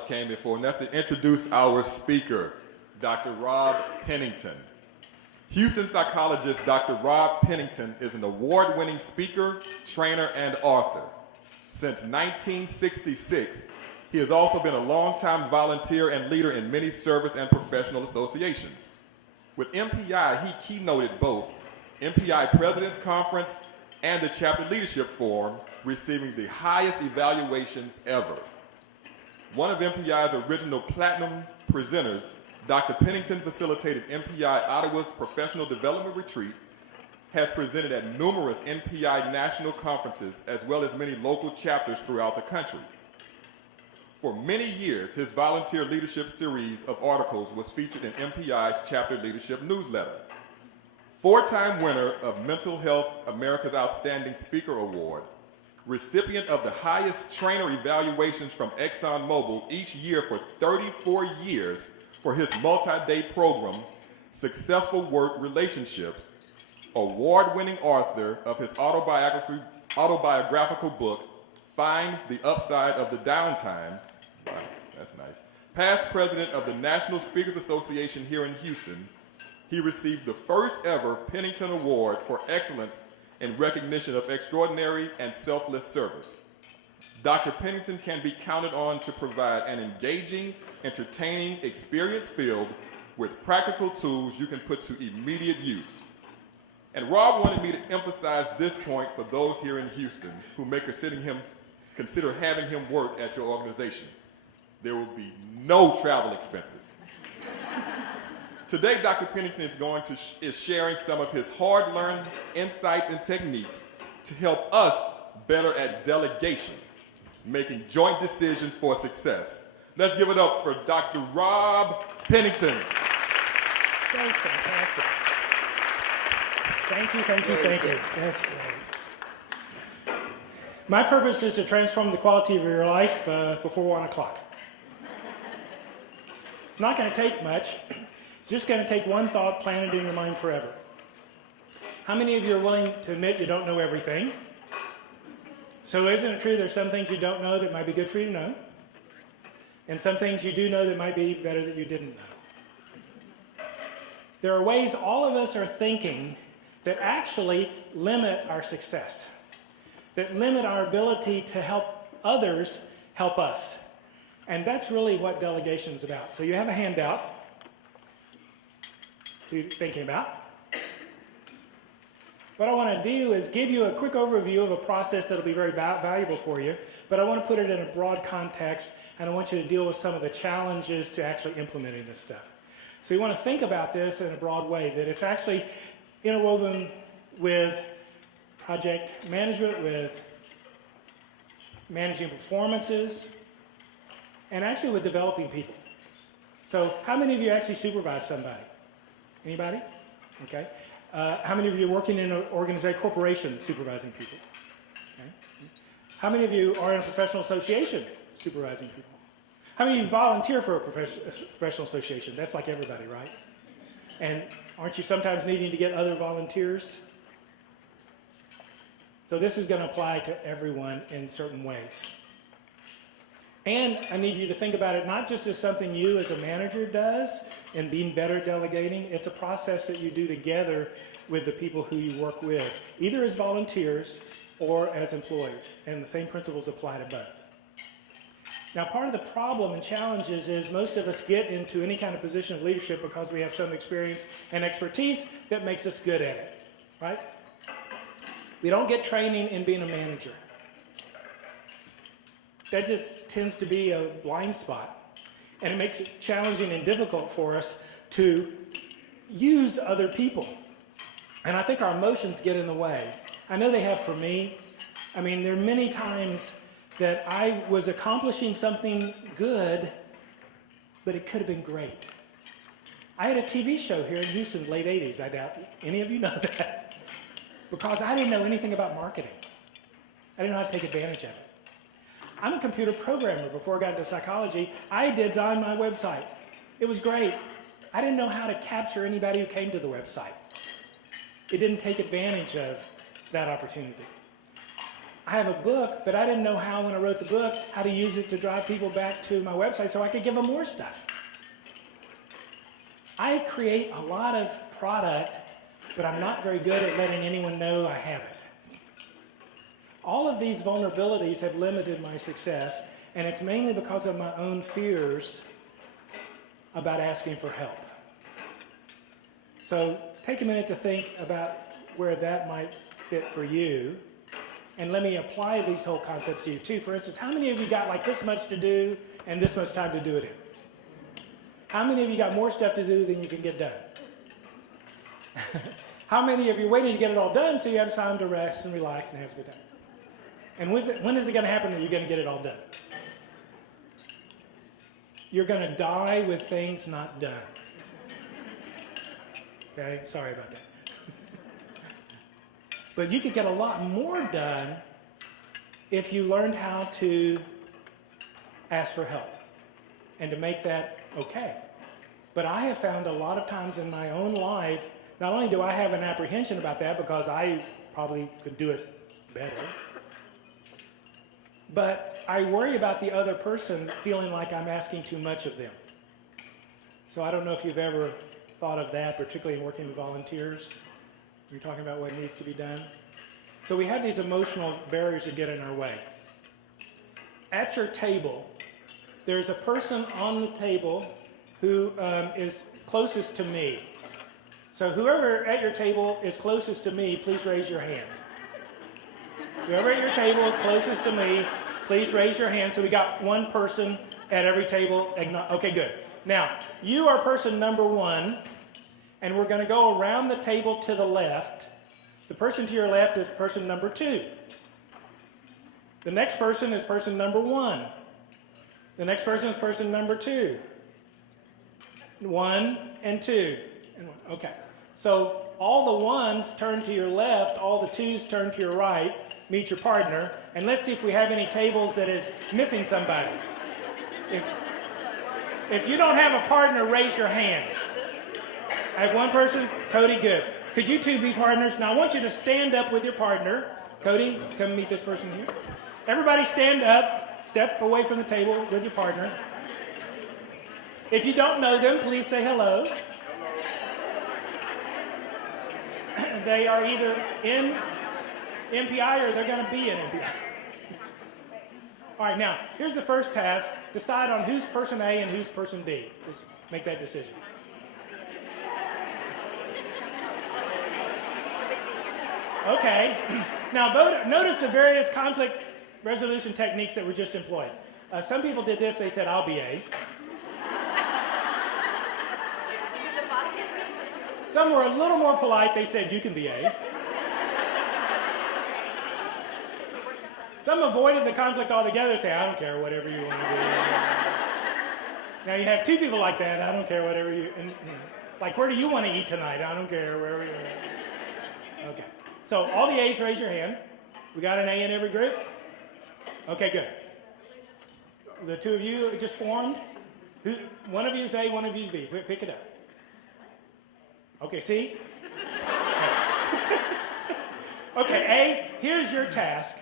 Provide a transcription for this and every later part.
came before, and that's to introduce our speaker, Dr. Rob Pennington. Houston psychologist Dr. Rob Pennington is an award-winning speaker, trainer, and author. Since 1966, he has also been a longtime volunteer and leader in many service and professional associations. With MPI, he keynoted both MPI President's Conference and the Chapter Leadership Forum, receiving the highest evaluations ever. One of MPI's original platinum presenters, Dr. Pennington facilitated MPI Ottawa's Professional Development Retreat, has presented at numerous MPI national conferences, as well as many local chapters throughout the country. For many years, his volunteer leadership series of articles was featured in MPI's Chapter Leadership newsletter. Four-time winner of Mental Health America's Outstanding Speaker Award, recipient of the highest trainer evaluations from ExxonMobil each year for 34 years for his multi-day program, Successful Work Relationships, award-winning author of his autobiographical book, Find the Upside of the Downtimes. Wow, that's nice. Past president of the National Speakers Association here in Houston, he received the first ever Pennington Award for excellence in recognition of extraordinary and selfless service. Dr. Pennington can be counted on to provide an engaging, entertaining experience filled with practical tools you can put to immediate use. And Rob wanted me to emphasize this point for those here in Houston who may consider having him work at your organization. There will be no travel expenses. Today, Dr. Pennington is sharing some of his hard-learned insights and techniques to help us better at delegation, making joint decisions for success. Let's give it up for Dr. Rob Pennington. That's fantastic. Thank you. That's great. My purpose is to transform the quality of your life before 1 o'clock. It's not going to take much. It's just going to take one thought planted in your mind forever. How many of you are willing to admit you don't know everything? So isn't it true there's some things you don't know that might be good for you to know? And some things you do know that might be better that you didn't know. There are ways all of us are thinking that actually limit our success, that limit our ability to help others help us. And that's really what delegation is about. So you have a handout to be thinking about. What I want to do is give you a quick overview of a process that will be very valuable for you, but I want to put it in a broad context, and I want you to deal with some of the challenges to actually implementing this stuff. So you want to think about this in a broad way, that it's actually interwoven with project management, with managing performances, and actually with developing people. So how many of you actually supervise somebody? Anybody? Okay. How many of you are working in an organization, corporation, supervising people? Okay. How many of you are in a professional association supervising people? How many of you volunteer for a professional association? That's like everybody, right? And aren't you sometimes needing to get other volunteers? So this is going to apply to everyone in certain ways. And I need you to think about it not just as something you as a manager does in being better at delegating. It's a process that you do together with the people who you work with, either as volunteers or as employees. And the same principles apply to both. Now, part of the problem and challenges is most of us get into any kind of position of leadership because we have some experience and expertise that makes us good at it, right? We don't get training in being a manager. That just tends to be a blind spot. And it makes it challenging and difficult for us to use other people. And I think our emotions get in the way. I know they have for me. I mean, there are many times that I was accomplishing something good, but it could have been great. I had a TV show here in Houston in the late 80s. I doubt any of you know that. Because I didn't know anything about marketing. I didn't know how to take advantage of it. I'm a computer programmer. Before I got into psychology, I designed my website. It was great. I didn't know how to capture anybody who came to the website. It didn't take advantage of that opportunity. I have a book, but I didn't know how, when I wrote the book, how to use it to drive people back to my website so I could give them more stuff. I create a lot of product, but I'm not very good at letting anyone know I have it. All of these vulnerabilities have limited my success, and it's mainly because of my own fears about asking for help. So take a minute to think about where that might fit for you, and let me apply these whole concepts to you too. For instance, how many of you got like this much to do and this much time to do it in? How many of you got more stuff to do than you can get done? How many of you are waiting to get it all done so you have time to rest and relax and have a good time? And when is it going to happen that you're going to get it all done? You're going to die with things not done. Okay, sorry about that. But you could get a lot more done if you learned how to ask for help and to make that okay. But I have found a lot of times in my own life, not only do I have an apprehension about that because I probably could do it better, but I worry about the other person feeling like I'm asking too much of them. So I don't know if you've ever thought of that, particularly in working with volunteers. You're talking about what needs to be done. So we have these emotional barriers that get in our way. At your table, there's a person on the table who is closest to me. So whoever at your table is closest to me, please raise your hand. Whoever at your table is closest to me, please raise your hand. So we got one person at every table. Okay, good. Now, you are person number one, and we're going to go around the table to the left. The person to your left is person number two. The next person is person number one. The next person is person number two. 1 and 2. And 1. Okay. So all the ones turn to your left, all the twos turn to your right, meet your partner, and let's see if we have any tables that is missing somebody. If you don't have a partner, raise your hand. I have one person. Cody, good. Could you two be partners? Now I want you to stand up with your partner. Cody, come meet this person here. Everybody stand up. Step away from the table with your partner. If you don't know them, please say hello. They are either in MPI or they're going to be in MPI. All right, now, here's the first task. Decide on who's person A and who's person B. Just make that decision. Okay. Now, notice the various conflict resolution techniques that were just employed. Some people did this. They said, I'll be A. Some were a little more polite. They said, you can be A. Some avoided the conflict altogether, say, I don't care, whatever you want to do. Now you have two people like that, I don't care, whatever you, and, like, where do you want to eat tonight? I don't care, wherever you want. Okay, so all the A's, raise your hand. We got an A in every group? Okay, good. The two of you just formed. One of you is A, one of you is B. Pick it up. Okay, see? Okay, A, here's your task.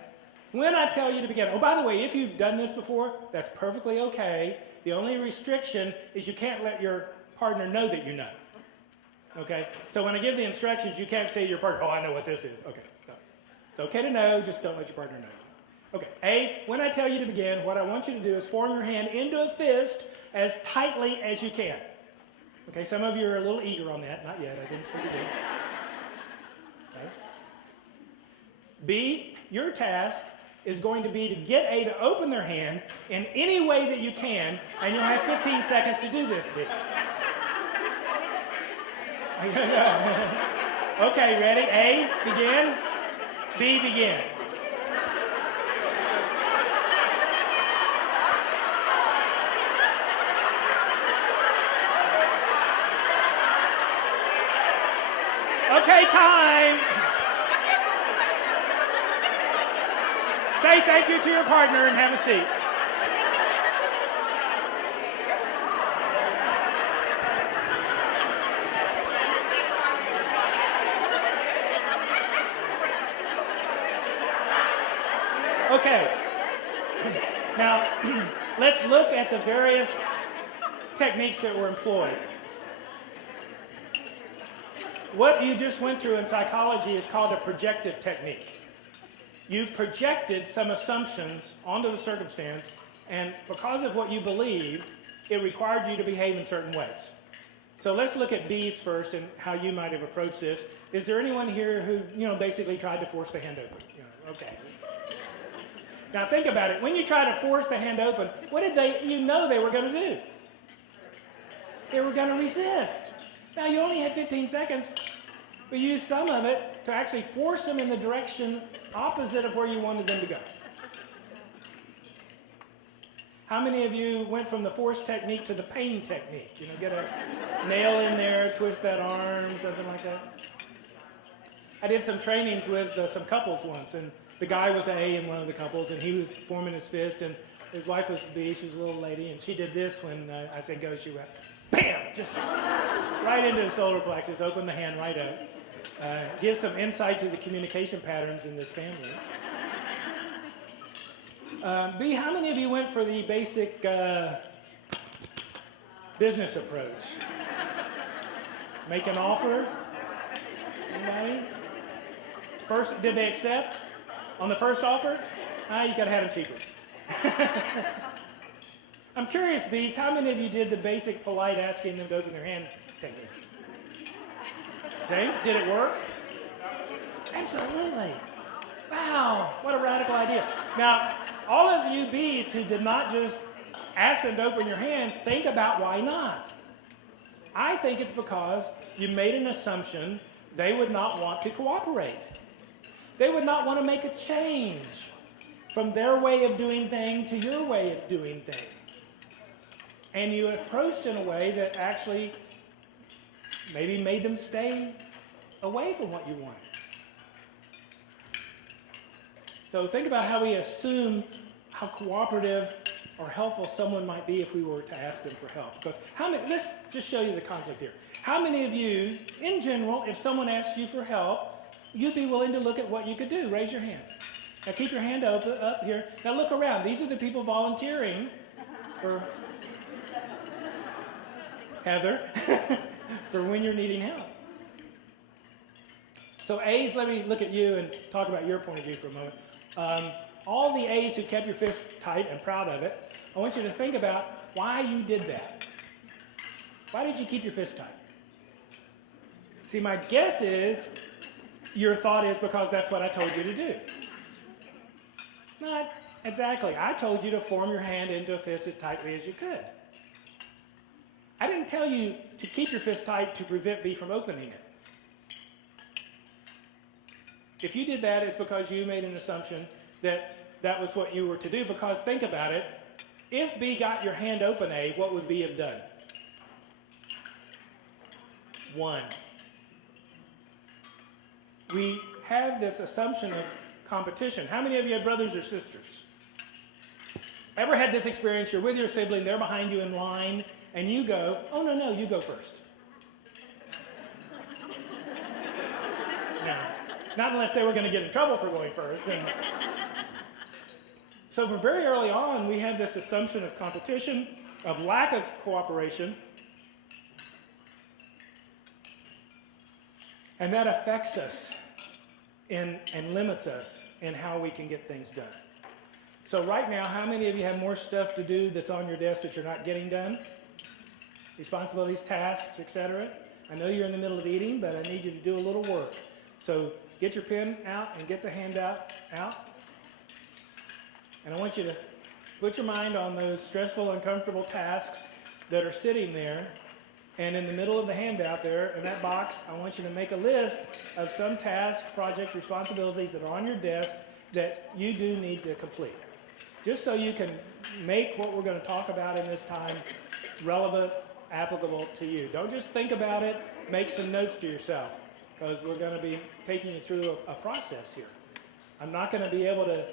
When I tell you to begin, oh, by the way, if you've done this before, that's perfectly okay. The only restriction is you can't let your partner know that you know. Okay? So when I give the instructions, you can't say to your partner, oh, I know what this is. Okay. No. It's okay to know, just don't let your partner know. Okay. A, when I tell you to begin, what I want you to do is form your hand into a fist as tightly as you can. Okay, some of you are a little eager on that. Not yet, I didn't say you did. Okay. B, your task is going to be to get A to open their hand in any way that you can, and you'll have 15 seconds to do this, B. Okay, ready? A, begin. B, begin. Okay, time. Say thank you to your partner and have a seat. Okay. Now, let's look at the various techniques that were employed. What you just went through in psychology is called a projective technique. You projected some assumptions onto the circumstance, and because of what you believed, it required you to behave in certain ways. So let's look at B's first and how you might have approached this. Is there anyone here who, basically tried to force the hand open? Okay. Now think about it. When you try to force the hand open, what did they were going to do? They were going to resist. Now you only had 15 seconds, but you used some of it to actually force them in the direction opposite of where you wanted them to go. How many of you went from the force technique to the pain technique? Get a nail in there, twist that arm, something like that. I did some trainings with some couples once, and the guy was A in one of the couples, and he was forming his fist, and his wife was B. She was a little lady, and she did this when I said go. She went, bam, just right into the solar plexus, opened the hand right up. Give some insight to the communication patterns in this family. B, how many of you went for the basic business approach? Make an offer? Anybody? First, did they accept? On the first offer? You gotta have them cheaper. I'm curious, Bees, how many of you did the basic polite asking them to open their hand technique? James, did it work? Absolutely. Wow, what a radical idea. Now, all of you Bees who did not just ask them to open your hand, think about why not. I think it's because you made an assumption they would not want to cooperate. They would not want to make a change from their way of doing things to your way of doing things. And you approached in a way that actually maybe made them stay away from what you wanted. So think about how we assume how cooperative or helpful someone might be if we were to ask them for help. Because let's just show you the conflict here. How many of you, in general, if someone asked you for help, you'd be willing to look at what you could do? Raise your hand. Now keep your hand up here. Now look around. These are the people volunteering for Heather for when you're needing help. So A's, let me look at you and talk about your point of view for a moment. All the A's who kept your fists tight and proud of it, I want you to think about why you did that. Why did you keep your fists tight? See, my guess is your thought is because that's what I told you to do. Not exactly. I told you to form your hand into a fist as tightly as you could. I didn't tell you to keep your fist tight to prevent B from opening it. If you did that, it's because you made an assumption that that was what you were to do, because think about it. If B got your hand open, A, what would B have done? 1. We have this assumption of competition. How many of you have brothers or sisters? Ever had this experience? You're with your sibling, they're behind you in line, and you go, oh, no, you go first. No, not unless they were going to get in trouble for going first. So from very early on, we had this assumption of competition, of lack of cooperation, and that affects us and limits us in how we can get things done. So right now, how many of you have more stuff to do that's on your desk that you're not getting done? Responsibilities, tasks, etc. I know you're in the middle of eating, but I need you to do a little work. So get your pen out and get the handout out. And I want you to put your mind on those stressful, uncomfortable tasks that are sitting there. And in the middle of the handout there, in that box, I want you to make a list of some tasks, projects, responsibilities that are on your desk that you do need to complete. Just so you can make what we're going to talk about in this time relevant, applicable to you. Don't just think about it, make some notes to yourself, because we're going to be taking you through a process here. I'm not going to be able to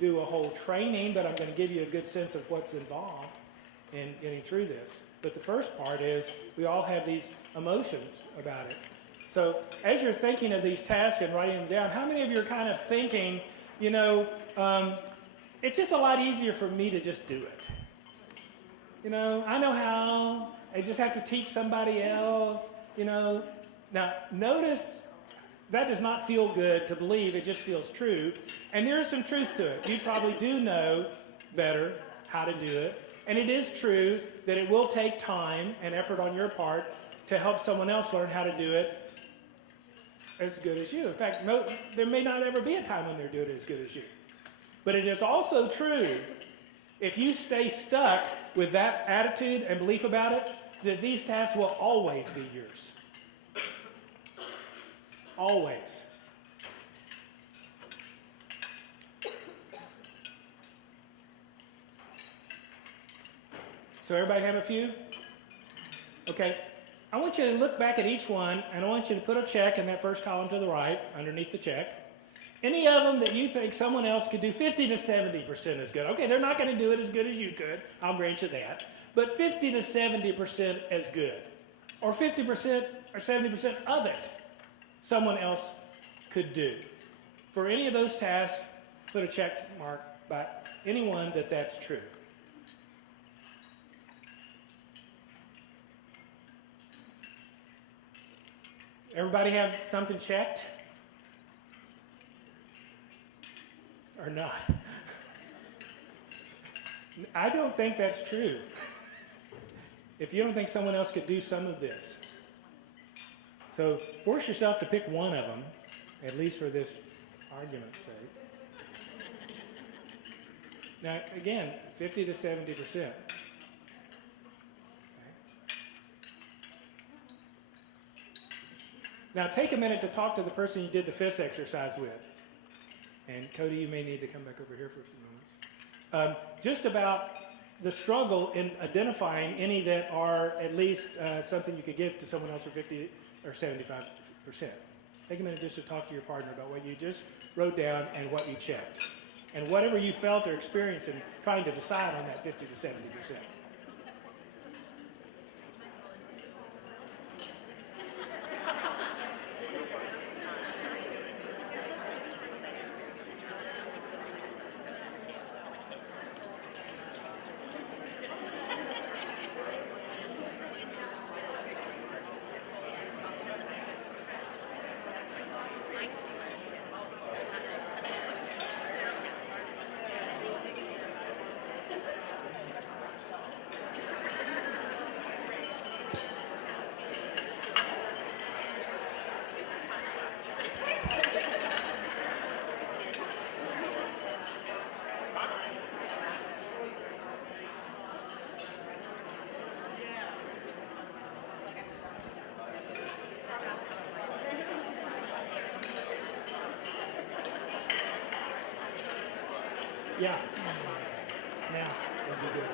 do a whole training, but I'm going to give you a good sense of what's involved in getting through this. But the first part is we all have these emotions about it. So as you're thinking of these tasks and writing them down, how many of you are kind of thinking, it's just a lot easier for me to just do it. You know, I know how. I just have to teach somebody else, you know. Now, notice that does not feel good to believe. It just feels true. And there is some truth to it. You probably do know better how to do it. And it is true that it will take time and effort on your part to help someone else learn how to do it as good as you. In fact, there may not ever be a time when they're doing it as good as you. But it is also true, if you stay stuck with that attitude and belief about it, that these tasks will always be yours. Always. So everybody have a few? Okay. I want you to look back at each one, and I want you to put a check in that first column to the right, underneath the check. Any of them that you think someone else could do 50 to 70% as good. Okay, they're not going to do it as good as you could. I'll grant you that. But 50 to 70% as good. Or 50% or 70% of it someone else could do. For any of those tasks, put a check mark by anyone that's true. Everybody have something checked? Or not? I don't think that's true. If you don't think someone else could do some of this. So force yourself to pick one of them, at least for this argument's sake. Now, again, 50 to 70%. Okay. Now, take a minute to talk to the person you did the FIS exercise with. And Cody, you may need to come back over here for a few moments. Just about the struggle in identifying any that are at least something you could give to someone else for 50 or 75%. Take a minute just to talk to your partner about what you just wrote down and what you checked. And whatever you felt or experienced in trying to decide on that 50 to 70%. Yeah. Now, that'd be good.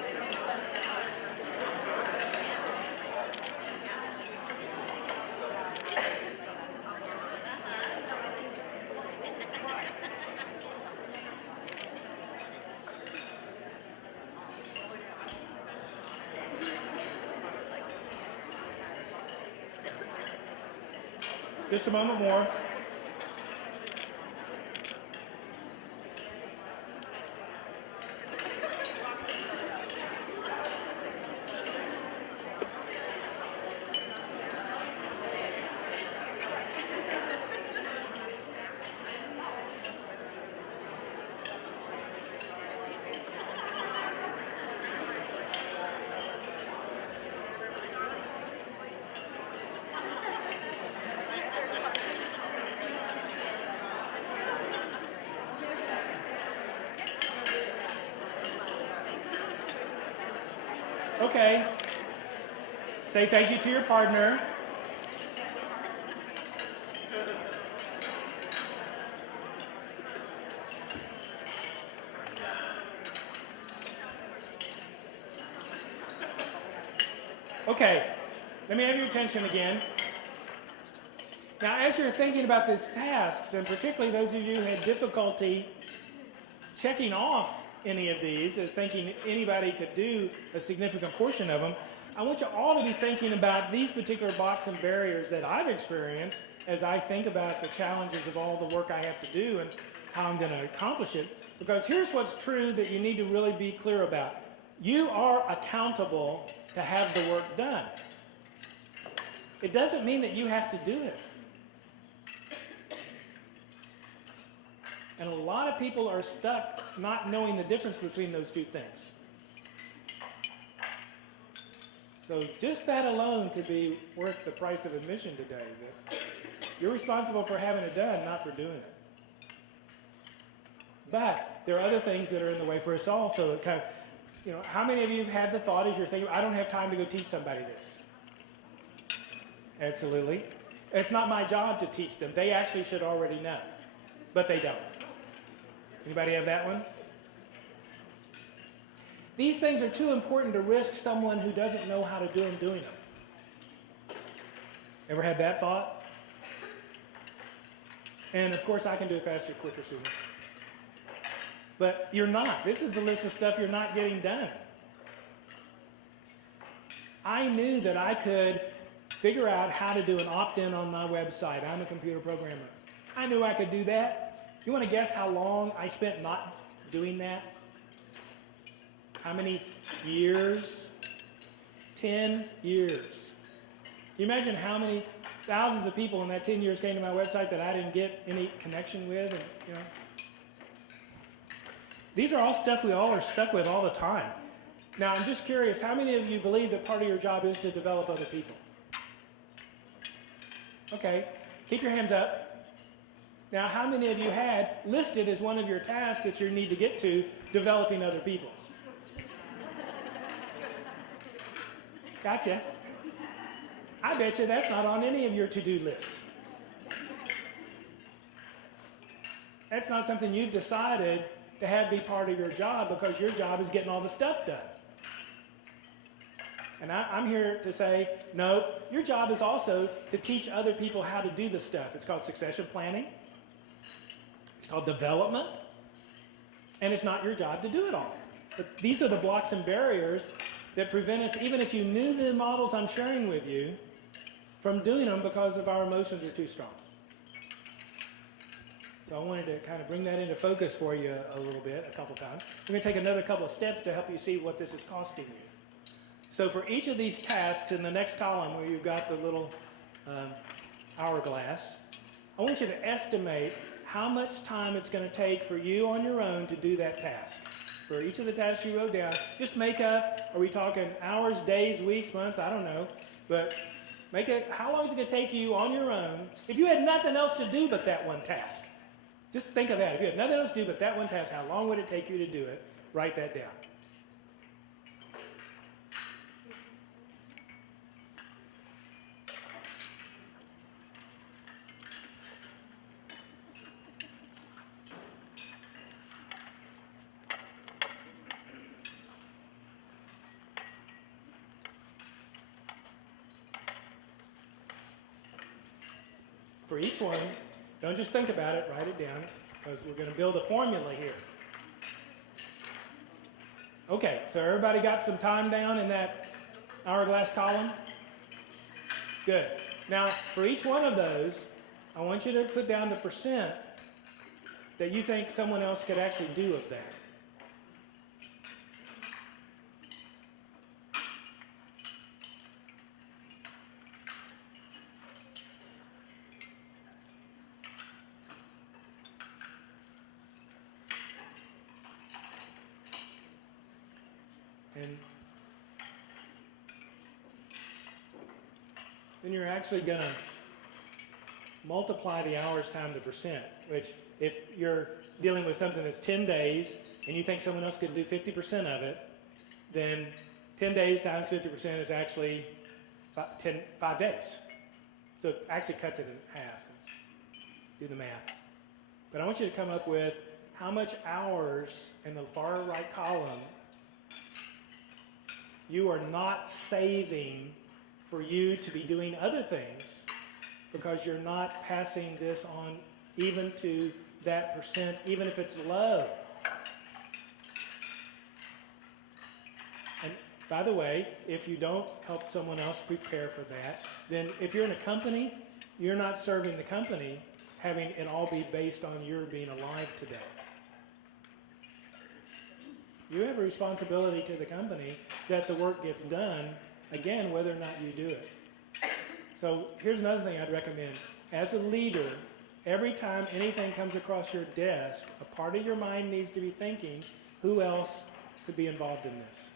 Just a moment more. Okay. Say thank you to your partner. Okay, let me have your attention again. Now, as you're thinking about these tasks, and particularly those of you who had difficulty checking off any of these as thinking anybody could do a significant portion of them, I want you all to be thinking about these particular blocks and barriers that I've experienced as I think about the challenges of all the work I have to do and how I'm going to accomplish it. Because here's what's true that you need to really be clear about. You are accountable to have the work done. It doesn't mean that you have to do it. And a lot of people are stuck not knowing the difference between those two things. So just that alone could be worth the price of admission today. That you're responsible for having it done, not for doing it. But there are other things that are in the way for us all. So it kind of, how many of you have had the thought as you're thinking, I don't have time to go teach somebody this? Absolutely. It's not my job to teach them. They actually should already know, but they don't. Anybody have that one? These things are too important to risk someone who doesn't know how to do them doing them. Ever had that thought? And of course I can do it faster, quicker, sooner. But you're not. This is the list of stuff you're not getting done. I knew that I could figure out how to do an opt-in on my website. I'm a computer programmer. I knew I could do that. You want to guess how long I spent not doing that? How many years? 10 years. Can you imagine how many thousands of people in that 10 years came to my website that I didn't get any connection with? And, These are all stuff we all are stuck with all the time. Now, I'm just curious, how many of you believe that part of your job is to develop other people? Okay, keep your hands up. Now, how many of you had listed as one of your tasks that you need to get to developing other people? Gotcha. I bet you that's not on any of your to-do lists. That's not something you've decided to have be part of your job because your job is getting all the stuff done. And I'm here to say, no, your job is also to teach other people how to do the stuff. It's called succession planning. It's called development. And it's not your job to do it all. But these are the blocks and barriers that prevent us, even if you knew the models I'm sharing with you, from doing them because of our emotions are too strong. So I wanted to kind of bring that into focus for you a little bit, a couple times. We're going to take another couple of steps to help you see what this is costing you. So for each of these tasks in the next column where you've got the little hourglass, I want you to estimate how much time it's going to take for you on your own to do that task. For each of the tasks you wrote down, just make up, are we talking hours, days, weeks, months, I don't know, but make it, how long is it going to take you on your own if you had nothing else to do but that one task? Just think of that. If you had nothing else to do but that one task, how long would it take you to do it? Write that down. For each one, don't just think about it, write it down, because we're going to build a formula here. Okay, so everybody got some time down in that hourglass column? Good. Now, for each one of those, I want you to put down the percent that you think someone else could actually do of that. And then you're actually going to multiply the hours times the percent, which if you're dealing with something that's 10 days and you think someone else could do 50% of it, then 10 days times 50% is actually 5 days. So it actually cuts it in half. So do the math. But I want you to come up with how much hours in the far right column you are not saving for you to be doing other things because you're not passing this on even to that percent, even if it's low. And by the way, if you don't help someone else prepare for that, then if you're in a company, you're not serving the company having it all be based on your being alive today. You have a responsibility to the company that the work gets done, again, whether or not you do it. So here's another thing I'd recommend. As a leader, every time anything comes across your desk, a part of your mind needs to be thinking, who else could be involved in this?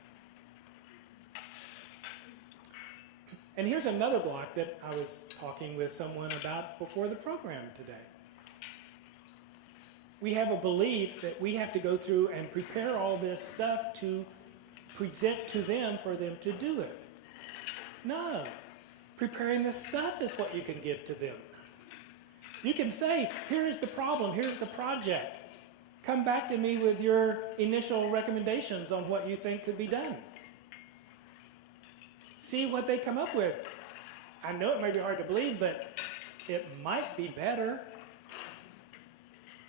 And here's another block that I was talking with someone about before the program today. We have a belief that we have to go through and prepare all this stuff to present to them for them to do it. No. Preparing the stuff is what you can give to them. You can say, here's the problem, here's the project. Come back to me with your initial recommendations on what you think could be done. See what they come up with. I know it may be hard to believe, but it might be better.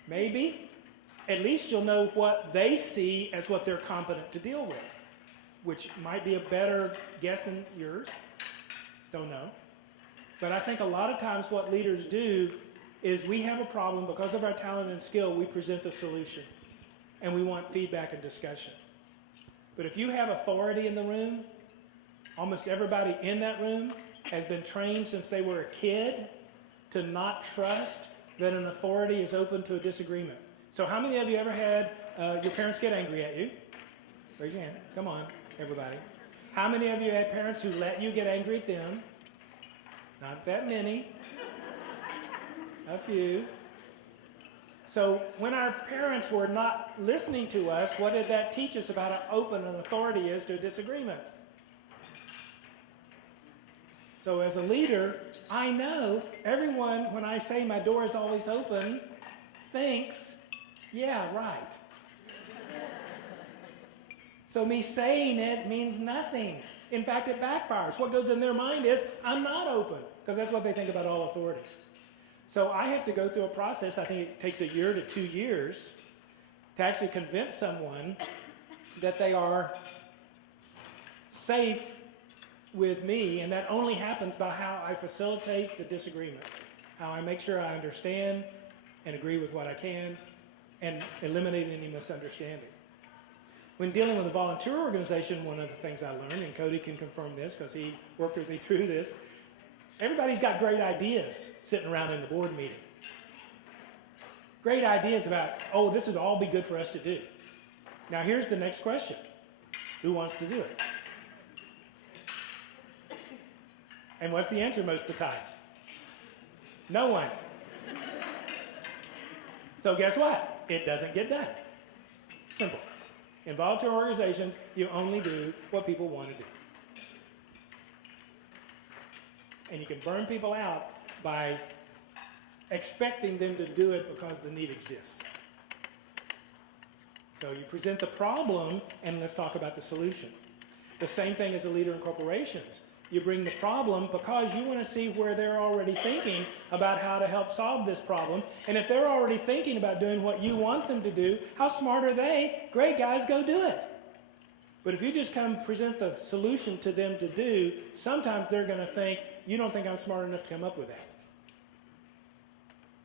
Maybe. At least you'll know what they see as what they're competent to deal with, which might be a better guess than yours. Don't know. But I think a lot of times what leaders do is we have a problem because of our talent and skill, we present the solution. And we want feedback and discussion. But if you have authority in the room, almost everybody in that room has been trained since they were a kid to not trust that an authority is open to a disagreement. So how many of you ever had your parents get angry at you? Raise your hand. Come on, everybody. How many of you had parents who let you get angry at them? Not that many. A few. So when our parents were not listening to us, what did that teach us about how open an authority is to a disagreement? So as a leader, I know everyone, when I say my door is always open, thinks, yeah, right. So me saying it means nothing. In fact, it backfires. What goes in their mind is, I'm not open, because that's what they think about all authorities. So I have to go through a process, I think it takes 1 year to 2 years, to actually convince someone that they are safe with me, and that only happens by how I facilitate the disagreement, how I make sure I understand and agree with what I can, and eliminate any misunderstanding. When dealing with a volunteer organization, one of the things I learned, and Cody can confirm this because he worked with me through this, everybody's got great ideas sitting around in the board meeting. Great ideas about, oh, this would all be good for us to do. Now here's the next question. Who wants to do it? And what's the answer most of the time? No one. So guess what? It doesn't get done. Simple. In volunteer organizations, you only do what people want to do. And you can burn people out by expecting them to do it because the need exists. So you present the problem, and let's talk about the solution. The same thing as a leader in corporations. You bring the problem because you want to see where they're already thinking about how to help solve this problem. And if they're already thinking about doing what you want them to do, how smart are they? Great, guys, go do it. But if you just come present the solution to them to do, sometimes they're going to think, you don't think I'm smart enough to come up with that.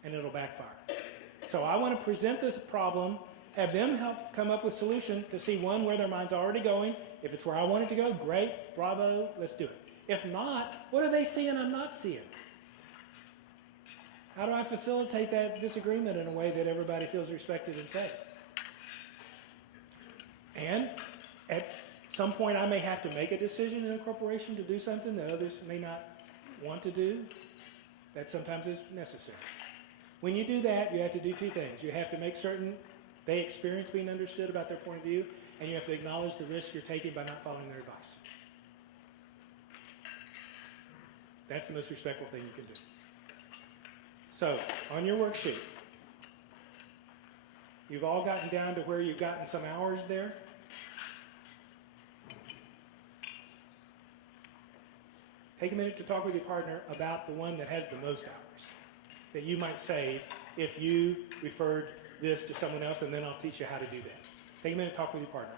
And it'll backfire. So I want to present this problem, have them help come up with a solution to see, one, where their mind's already going. If it's where I want it to go, great, bravo, let's do it. If not, what are they seeing I'm not seeing? How do I facilitate that disagreement in a way that everybody feels respected and safe? And at some point I may have to make a decision in a corporation to do something that others may not want to do. That sometimes is necessary. When you do that, you have to do two things. You have to make certain they experience being understood about their point of view, and you have to acknowledge the risk you're taking by not following their advice. That's the most respectful thing you can do. So, on your worksheet, you've all gotten down to where you've gotten some hours there. Take a minute to talk with your partner about the one that has the most hours that you might save if you referred this to someone else, and then I'll teach you how to do that. Take a minute to talk with your partner.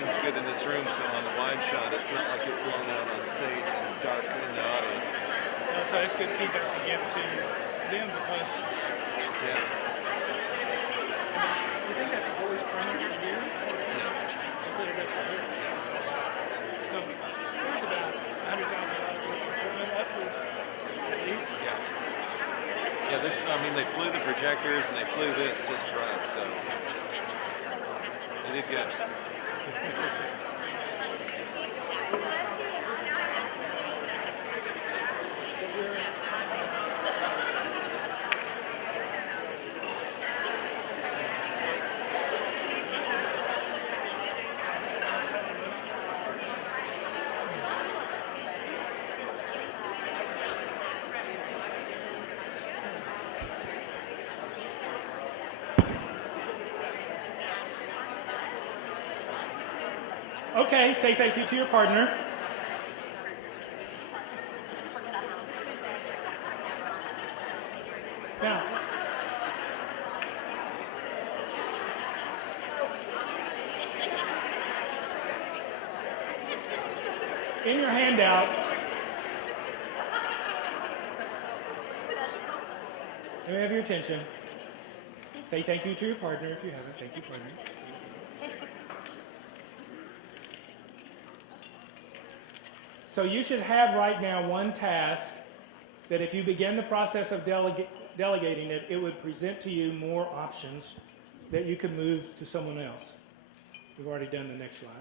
lighting's good in this room, so on the wide shot, it's not like you're blown out on stage and dark in the audience. So that's good feedback to give to them because Yeah. you think that's always permanent here? They put it up for here. So there's about $100,000 worth of equipment up to at least. Yeah. Yeah, I mean, they flew the projectors and they flew this just for us, so they did good. Okay, say thank you to your partner. Now, in your handouts, let me have your attention. Say thank you to your partner if you haven't. Thank you, partner. So you should have right now one task that if you begin the process of delegating it, it would present to you more options that you could move to someone else. We've already done the next slide.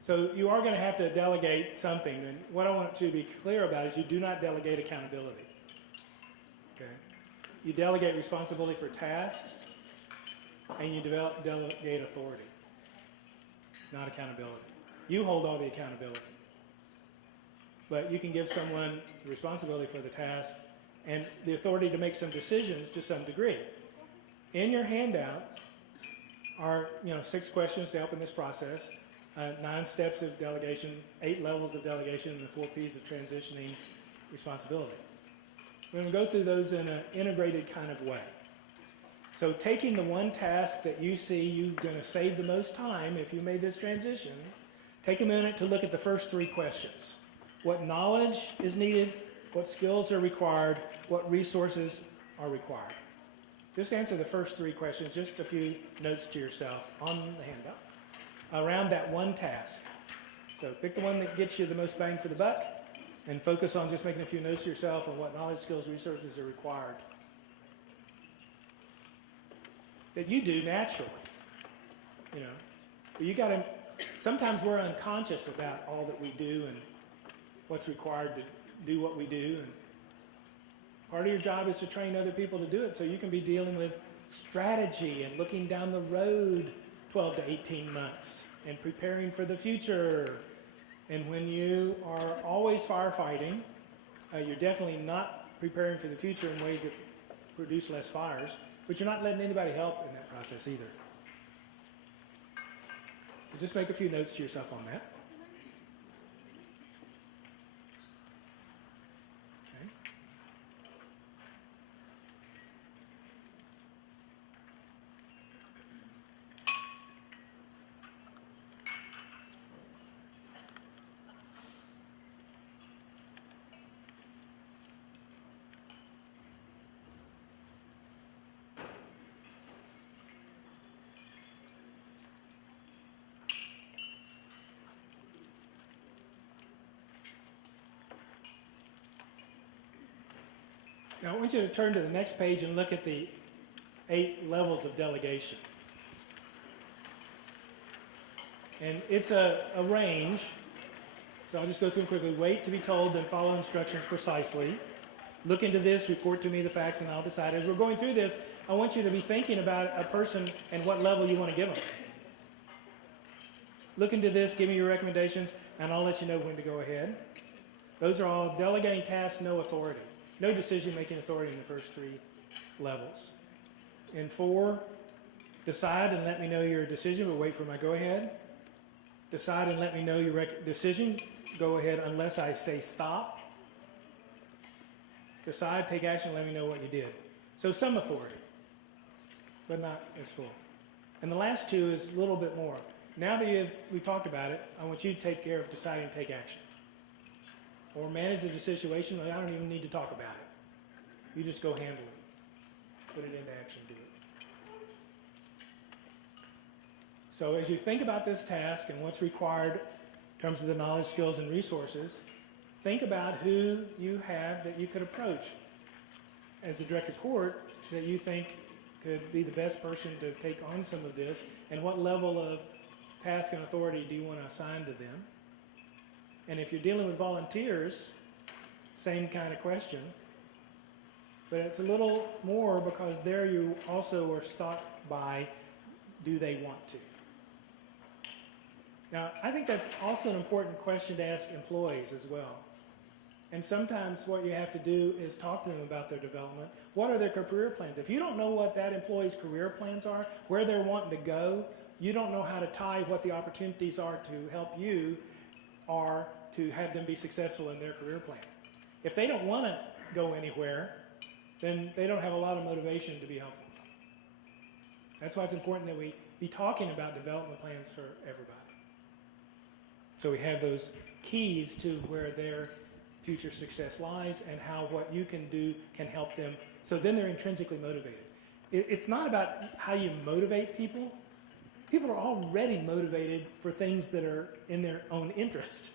So you are going to have to delegate something. And what I want to be clear about is you do not delegate accountability. Okay? You delegate responsibility for tasks, and you delegate authority, not accountability. You hold all the accountability. But you can give someone the responsibility for the task and the authority to make some decisions to some degree. In your handout are 6 questions to help in this process, 9 steps of delegation, 8 levels of delegation, and the 4 P's of transitioning responsibility. We're going to go through those in an integrated kind of way. So taking the one task that you see you're going to save the most time if you made this transition, take a minute to look at the first 3 questions. What knowledge is needed, what skills are required, what resources are required. Just answer the first 3 questions, just a few notes to yourself on the handout around that one task. So pick the one that gets you the most bang for the buck and focus on just making a few notes to yourself on what knowledge, skills, resources are required that you do naturally. But you got to, sometimes we're unconscious about all that we do and what's required to do what we do. And part of your job is to train other people to do it so you can be dealing with strategy and looking down the road 12 to 18 months and preparing for the future. And when you are always firefighting, you're definitely not preparing for the future in ways that produce less fires, but you're not letting anybody help in that process either. So just make a few notes to yourself on that. Okay. Now, I want you to turn to the next page and look at the 8 levels of delegation. And it's a range, so I'll just go through them quickly. Wait to be told, then follow instructions precisely. Look into this, report to me the facts, and I'll decide. As we're going through this, I want you to be thinking about a person and what level you want to give them. Look into this, give me your recommendations, and I'll let you know when to go ahead. Those are all delegating tasks, no authority. No decision-making authority in the first 3 levels. In 4, decide and let me know your decision, but wait for my go-ahead. Decide and let me know your decision. Go ahead unless I say stop. Decide, take action, let me know what you did. So some authority. but not as full. And the last two is a little bit more. Now that we talked about it, I want you to take care of deciding to take action. Or manage the situation. I don't even need to talk about it. You just go handle it. Put it into action, do it. So as you think about this task and what's required in terms of the knowledge, skills, and resources, think about who you have that you could approach as a direct report that you think could be the best person to take on some of this, and what level of task and authority do you want to assign to them. And if you're dealing with volunteers, same kind of question, but it's a little more because there you also are stopped by, do they want to? Now, I think that's also an important question to ask employees as well. And sometimes what you have to do is talk to them about their development. What are their career plans? If you don't know what that employee's career plans are, where they're wanting to go, you don't know how to tie what the opportunities are to help you or to have them be successful in their career plan. If they don't want to go anywhere, then they don't have a lot of motivation to be helpful. That's why it's important that we be talking about development plans for everybody. So we have those keys to where their future success lies and how what you can do can help them. So then they're intrinsically motivated. It's not about how you motivate people. People are already motivated for things that are in their own interest.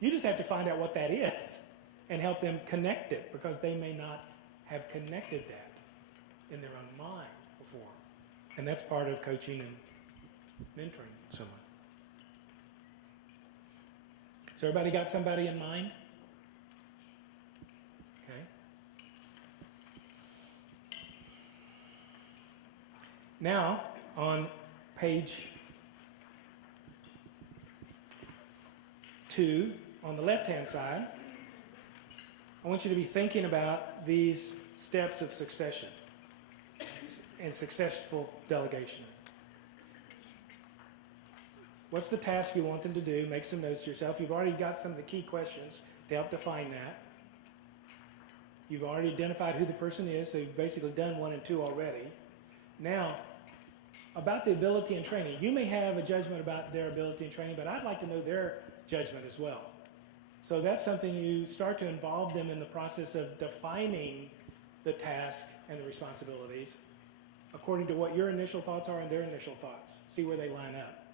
You just have to find out what that is and help them connect it, because they may not have connected that in their own mind before. And that's part of coaching and mentoring someone. So everybody got somebody in mind? Okay. Now, on page 2, on the left-hand side, I want you to be thinking about these steps of succession and successful delegation. What's the task you want them to do? Make some notes to yourself. You've already got some of the key questions to help define that. You've already identified who the person is, so you've basically done 1 and 2 already. Now, about the ability and training. You may have a judgment about their ability and training, but I'd like to know their judgment as well. So that's something you start to involve them in the process of defining the task and the responsibilities according to what your initial thoughts are and their initial thoughts. See where they line up.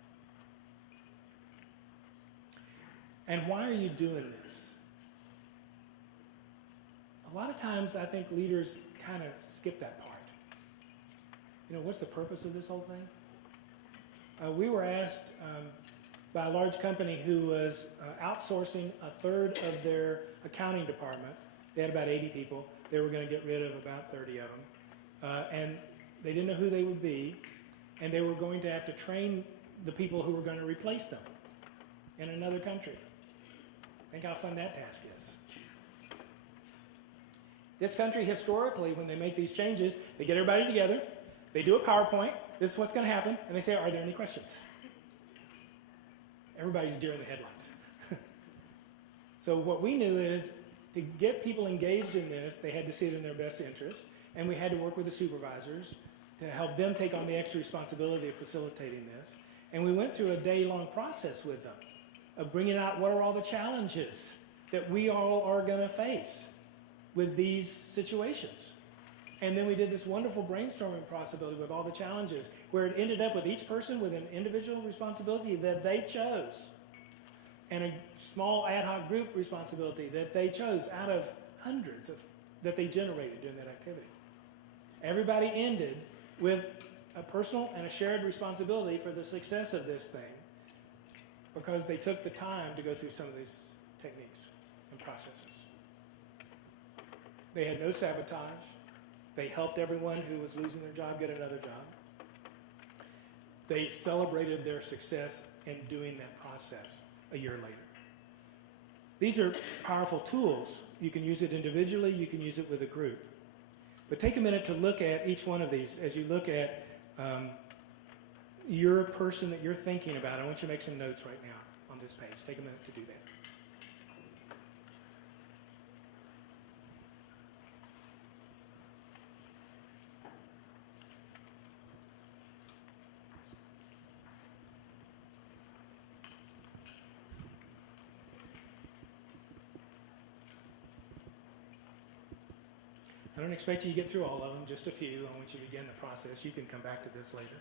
And why are you doing this? A lot of times I think leaders kind of skip that part. You know, what's the purpose of this whole thing? We were asked by a large company who was outsourcing a third of their accounting department. They had about 80 people. They were going to get rid of about 30 of them. And they didn't know who they would be, and they were going to have to train the people who were going to replace them in another country. Think how fun that task is. This country, historically, when they make these changes, they get everybody together, they do a PowerPoint, this is what's going to happen, and they say, are there any questions? Everybody's deer in the headlights. So what we knew is to get people engaged in this, they had to see it in their best interest, and we had to work with the supervisors to help them take on the extra responsibility of facilitating this. And we went through a day-long process with them of bringing out what are all the challenges that we all are going to face with these situations. And then we did this wonderful brainstorming possibility with all the challenges, where it ended up with each person with an individual responsibility that they chose, and a small ad hoc group responsibility that they chose out of hundreds of that they generated during that activity. Everybody ended with a personal and a shared responsibility for the success of this thing, because they took the time to go through some of these techniques and processes. They had no sabotage. They helped everyone who was losing their job get another job. They celebrated their success in doing that process a year later. These are powerful tools. You can use it individually, you can use it with a group. But take a minute to look at each one of these as you look at your person that you're thinking about. I want you to make some notes right now on this page. Take a minute to do that. I don't expect you to get through all of them, just a few. And once you begin the process, you can come back to this later.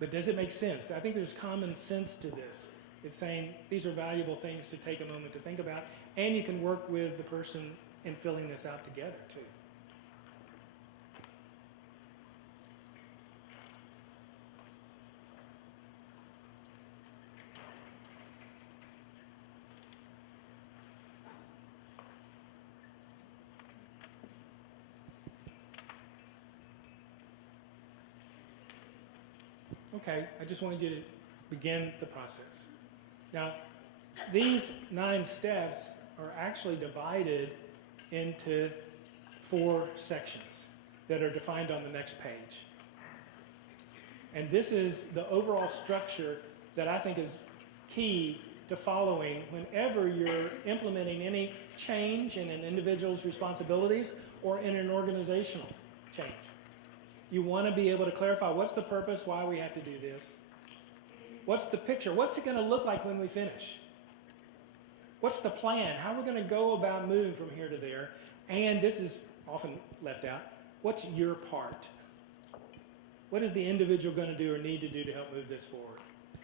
But does it make sense? I think there's common sense to this. It's saying these are valuable things to take a moment to think about, and you can work with the person in filling this out together, too. Okay, I just wanted you to begin the process. Now, these 9 steps are actually divided into 4 sections that are defined on the next page. And this is the overall structure that I think is key to following whenever you're implementing any change in an individual's responsibilities or in an organizational change. You want to be able to clarify what's the purpose, why we have to do this. What's the picture? What's it going to look like when we finish? What's the plan? How we're going to go about moving from here to there? And this is often left out. What's your part? What is the individual going to do or need to do to help move this forward?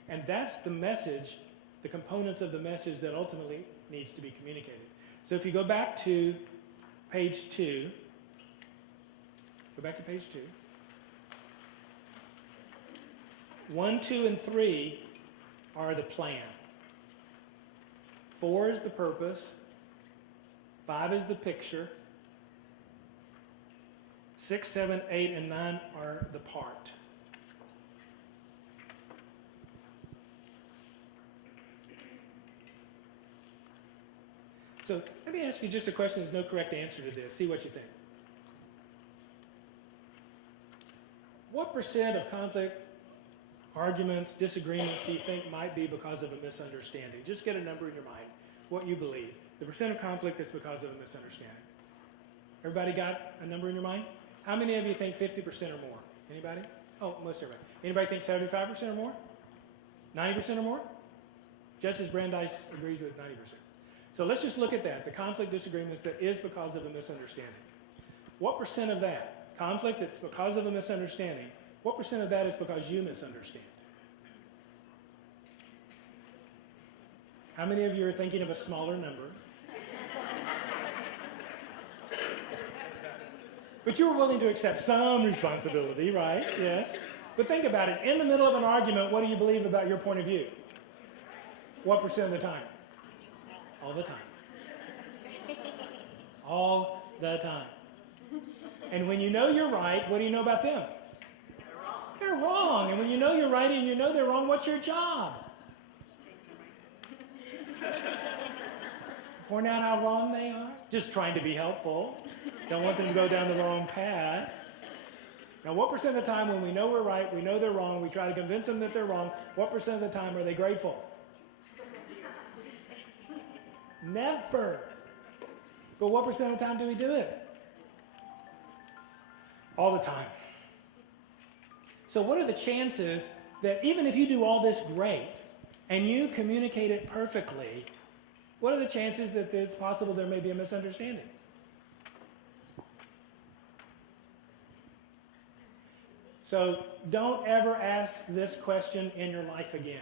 And that's the message, the components of the message that ultimately needs to be communicated. So if you go back to page 2, go back to page 2. 1, 2, and 3 are the plan. 4 is the purpose. 5 is the picture. 6, 7, 8, and 9 are the part. So let me ask you just a question. There's no correct answer to this. See what you think. What % of conflict, arguments, disagreements do you think might be because of a misunderstanding? Just get a number in your mind, what you believe. The % of conflict that's because of a misunderstanding. Everybody got a number in your mind? How many of you think 50% or more? Anybody? Oh, most everybody. Anybody think 75% or more? 90% or more? Justice Brandeis agrees with 90%. So let's just look at that, the conflict disagreements that is because of a misunderstanding. What % of that, conflict that's because of a misunderstanding, what % of that is because you misunderstand? How many of you are thinking of a smaller number? But you were willing to accept some responsibility, right? Yes. But think about it. In the middle of an argument, what do you believe about your point of view? What % of the time? All the time. All the time. And when you know you're right, what do you know about them? They're wrong. And when you know you're right and you know they're wrong, what's your job? Point out how wrong they are? Just trying to be helpful. Don't want them to go down the wrong path. Now, what % of the time when we know we're right, we know they're wrong, we try to convince them that they're wrong, what % of the time are they grateful? Never. But what % of the time do we do it? All the time. So what are the chances that even if you do all this great and you communicate it perfectly, what are the chances that it's possible there may be a misunderstanding? So don't ever ask this question in your life again.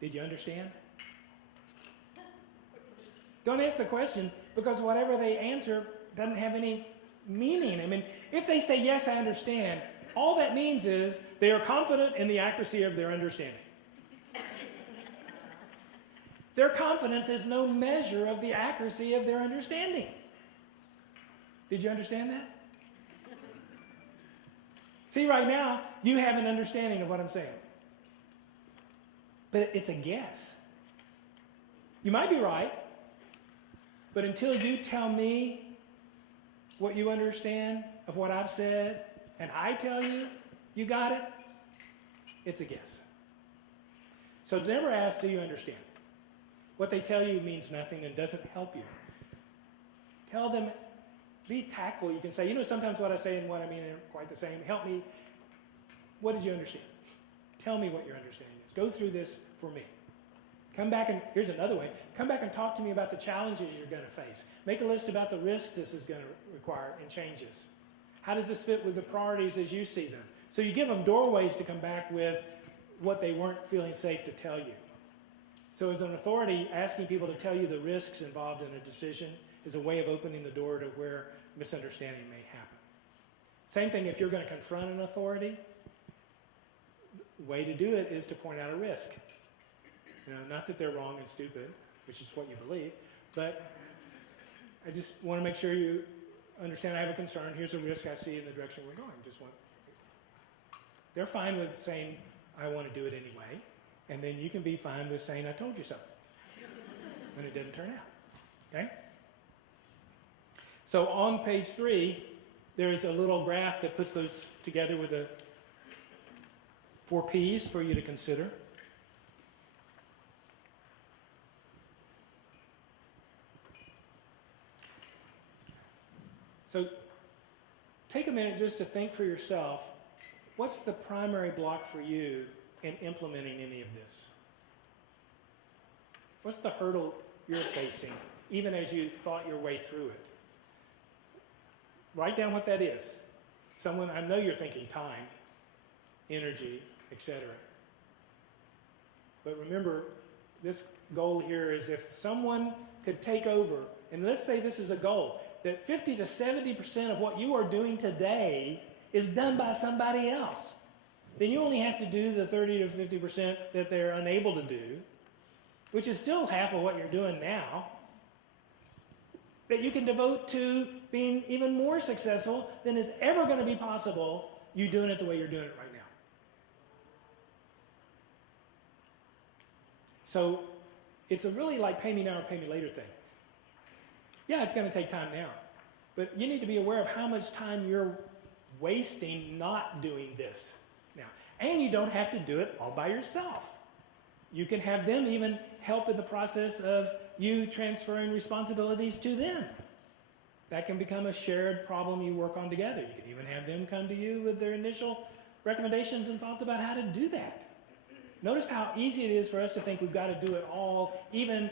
Did you understand? Don't ask the question because whatever they answer doesn't have any meaning. I mean, if they say, yes, I understand, all that means is they are confident in the accuracy of their understanding. Their confidence is no measure of the accuracy of their understanding. Did you understand that? See, right now, you have an understanding of what I'm saying. But it's a guess. You might be right, but until you tell me what you understand of what I've said, and I tell you, you got it, it's a guess. So never ask, do you understand? What they tell you means nothing and doesn't help you. Tell them, be tactful. You can say, you know, sometimes what I say and what I mean are quite the same. Help me. What did you understand? Tell me what your understanding is. Go through this for me. Come back and, here's another way, come back and talk to me about the challenges you're going to face. Make a list about the risks this is going to require and changes. How does this fit with the priorities as you see them? So you give them doorways to come back with what they weren't feeling safe to tell you. So as an authority, asking people to tell you the risks involved in a decision is a way of opening the door to where misunderstanding may happen. Same thing if you're going to confront an authority, the way to do it is to point out a risk. Not that they're wrong and stupid, which is what you believe, but I just want to make sure you understand I have a concern. Here's a risk I see in the direction we're going. They're fine with saying, I want to do it anyway, and then you can be fine with saying, I told you so, when it doesn't turn out. Okay? So on page 3, there's a little graph that puts those together with the 4 Ps for you to consider. So take a minute just to think for yourself, what's the primary block for you in implementing any of this? What's the hurdle you're facing, even as you thought your way through it? Write down what that is. I know you're thinking time, energy, etc. But remember, this goal here is if someone could take over, and let's say this is a goal, that 50 to 70% of what you are doing today is done by somebody else. Then you only have to do the 30 to 50% that they're unable to do, which is still half of what you're doing now, that you can devote to being even more successful than is ever going to be possible you doing it the way you're doing it right now. So it's a really like pay me now or pay me later thing. Yeah, it's going to take time now, but you need to be aware of how much time you're wasting not doing this now. And you don't have to do it all by yourself. You can have them even help in the process of you transferring responsibilities to them. That can become a shared problem you work on together. You can even have them come to you with their initial recommendations and thoughts about how to do that. Notice how easy it is for us to think we've got to do it all, even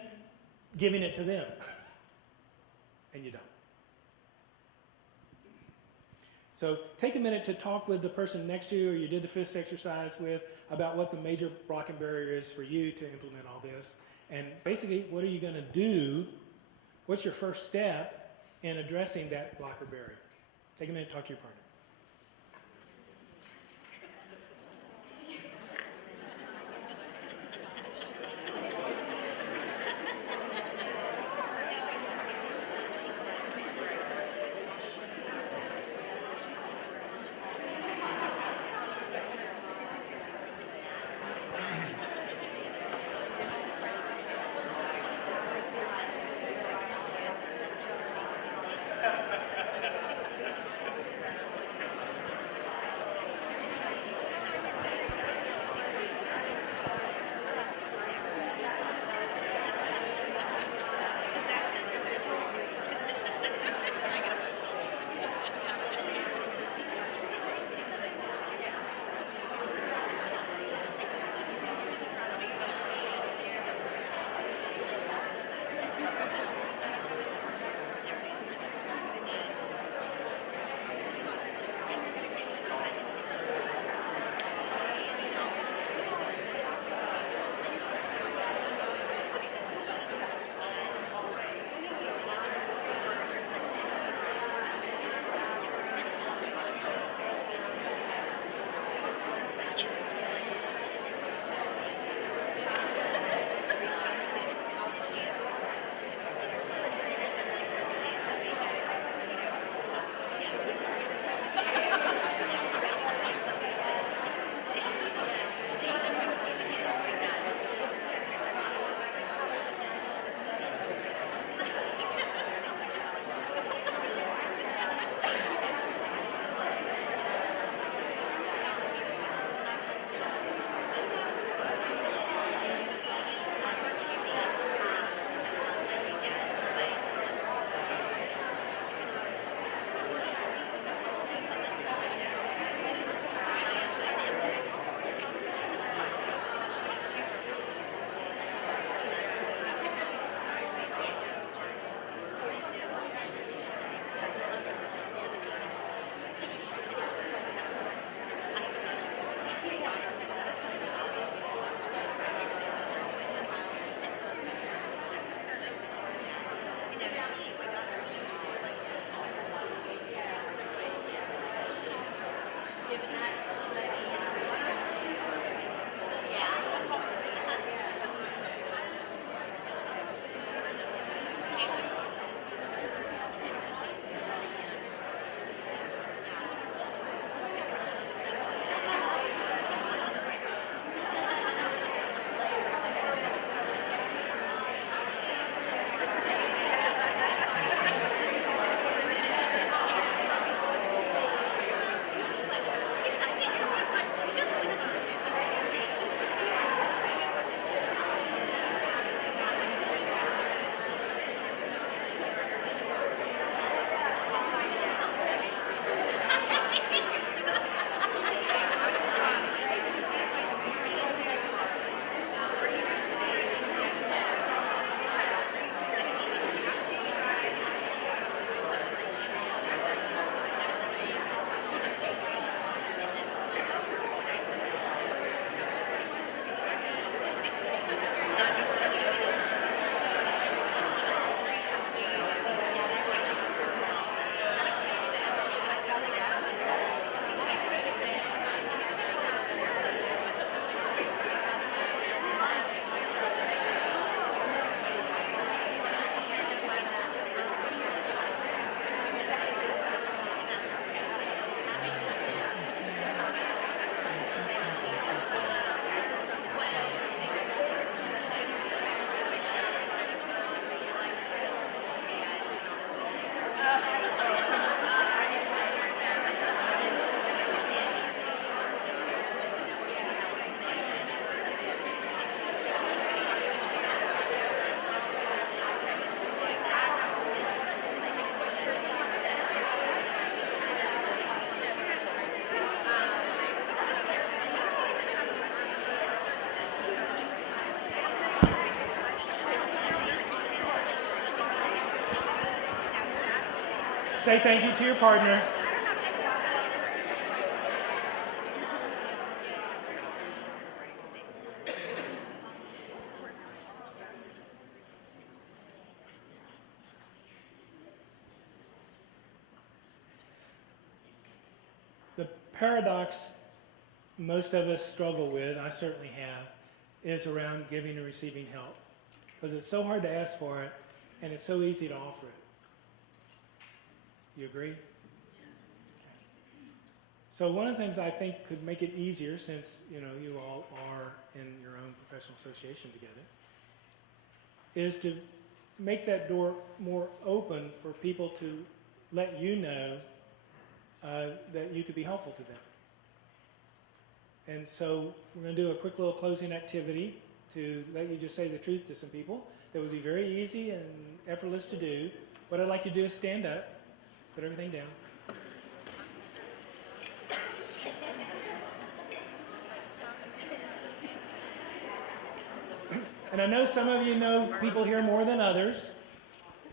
giving it to them. And you don't. So take a minute to talk with the person next to you or you did the FIST exercise with about what the major block and barrier is for you to implement all this. And basically, what are you going to do? What's your first step in addressing that block or barrier? Take a minute to talk to your partner. Say thank you to your partner. The paradox most of us struggle with, I certainly have, is around giving and receiving help. Because it's so hard to ask for it, and it's so easy to offer it. You agree? Okay. So one of the things I think could make it easier, since you all are in your own professional association together, is to make that door more open for people to let you know that you could be helpful to them. And so we're going to do a quick little closing activity to let you just say the truth to some people. That would be very easy and effortless to do. What I'd like you to do is stand up, put everything down. And I know some of you know people here more than others,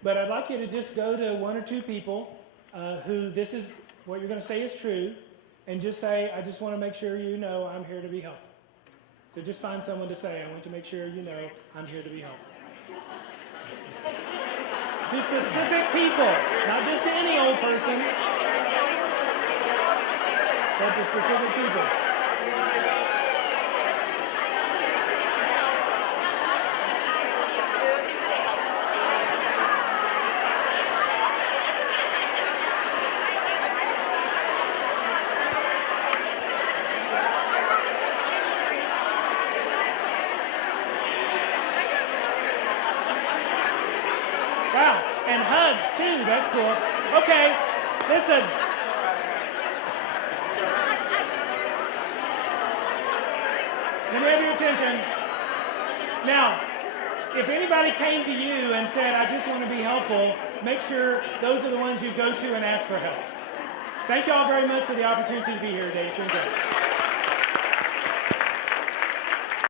but I'd like you to just go to one or two people who this is what you're going to say is true, and just say, I just want to make sure you know I'm here to be helpful. So just find someone to say, I want to make sure you know I'm here to be helpful. To specific people, not just to any old person, but to specific people. Wow, and hugs too, that's cool. Okay, listen. Let me have your attention. Now, if anybody came to you and said, I just want to be helpful, make sure those are the ones you go to and ask for help. Thank you all very much for the opportunity to be here today. It's been great.